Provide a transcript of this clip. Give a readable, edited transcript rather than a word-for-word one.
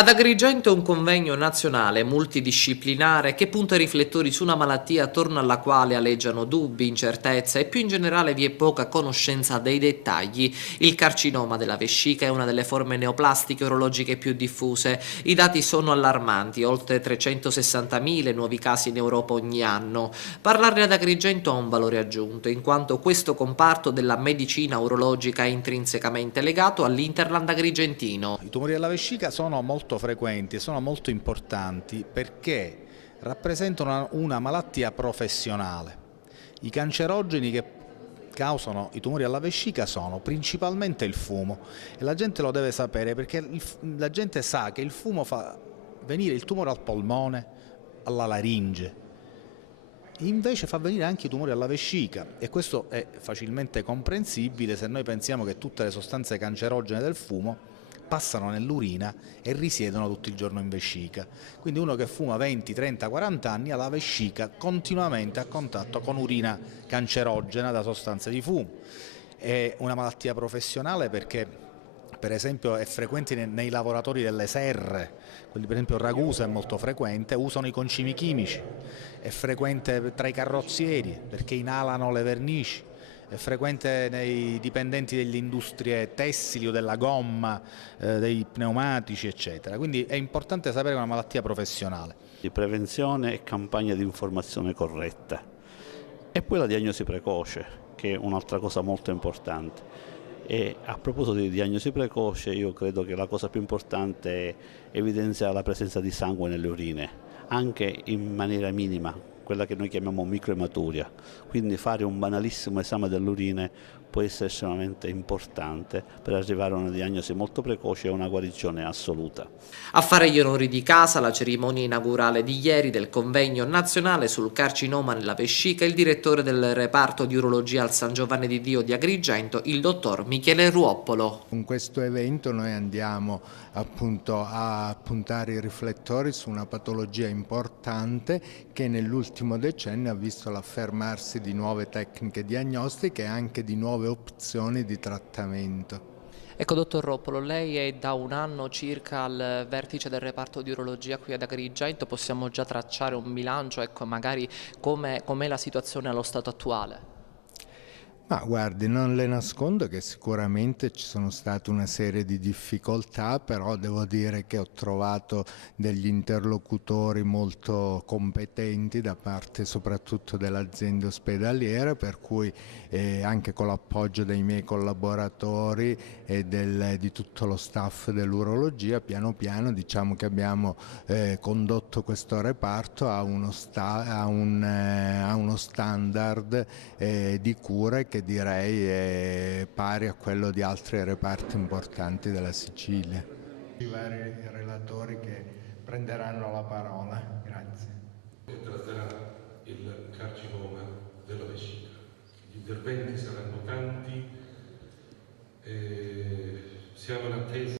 Ad Agrigento un convegno nazionale multidisciplinare che punta i riflettori su una malattia attorno alla quale aleggiano dubbi, incertezze e più in generale vi è poca conoscenza dei dettagli. Il carcinoma della vescica è una delle forme neoplastiche urologiche più diffuse. I dati sono allarmanti, oltre 360.000 nuovi casi in Europa ogni anno. Parlarne ad Agrigento ha un valore aggiunto, in quanto questo comparto della medicina urologica è intrinsecamente legato all'Interland agrigentino. I tumori della vescica sono molto frequenti e sono molto importanti perché rappresentano una malattia professionale. I cancerogeni che causano i tumori alla vescica sono principalmente il fumo e la gente lo deve sapere perché la gente sa che il fumo fa venire il tumore al polmone, alla laringe. Invece fa venire anche i tumori alla vescica e questo è facilmente comprensibile se noi pensiamo che tutte le sostanze cancerogene del fumo passano nell'urina e risiedono tutto il giorno in vescica. Quindi uno che fuma 20, 30, 40 anni ha la vescica continuamente a contatto con urina cancerogena da sostanze di fumo. È una malattia professionale perché per esempio è frequente nei lavoratori delle serre, quelli per esempio Ragusa è molto frequente, usano i concimi chimici, è frequente tra i carrozzieri perché inalano le vernici, è frequente nei dipendenti delle industrie tessili o della gomma, dei pneumatici eccetera, quindi è importante sapere che è una malattia professionale. Di prevenzione e campagna di informazione corretta. E poi la diagnosi precoce, che è un'altra cosa molto importante. E a proposito di diagnosi precoce, io credo che la cosa più importante è evidenziare la presenza di sangue nelle urine, anche in maniera minima, quella che noi chiamiamo microematuria. Quindi fare un banalissimo esame delle urine può essere estremamente importante per arrivare a una diagnosi molto precoce e a una guarigione assoluta. A fare gli onori di casa la cerimonia inaugurale di ieri del convegno nazionale sul carcinoma nella vescica il direttore del reparto di urologia al San Giovanni di Dio di Agrigento, il dottor Michele Ruoppolo. Con questo evento noi andiamo appunto a puntare i riflettori su una patologia importante che nell'ultimo decennio ha visto l'affermarsi di nuove tecniche diagnostiche e anche di nuove opzioni di trattamento. Ecco, dottor Ruoppolo, lei è da un anno circa al vertice del reparto di urologia qui ad Agrigento, possiamo già tracciare un bilancio, ecco, magari com'è la situazione allo stato attuale? Ma guardi, non le nascondo che sicuramente ci sono state una serie di difficoltà, però devo dire che ho trovato degli interlocutori molto competenti da parte soprattutto dell'azienda ospedaliera, per cui anche con l'appoggio dei miei collaboratori e di tutto lo staff dell'urologia, piano piano diciamo che abbiamo condotto questo reparto a uno standard di cure che direi è pari a quello di altri reparti importanti della Sicilia. I vari relatori che prenderanno la parola. Grazie. E tratterà il carcinoma della vescica. Gli interventi saranno tanti, siamo in attesa.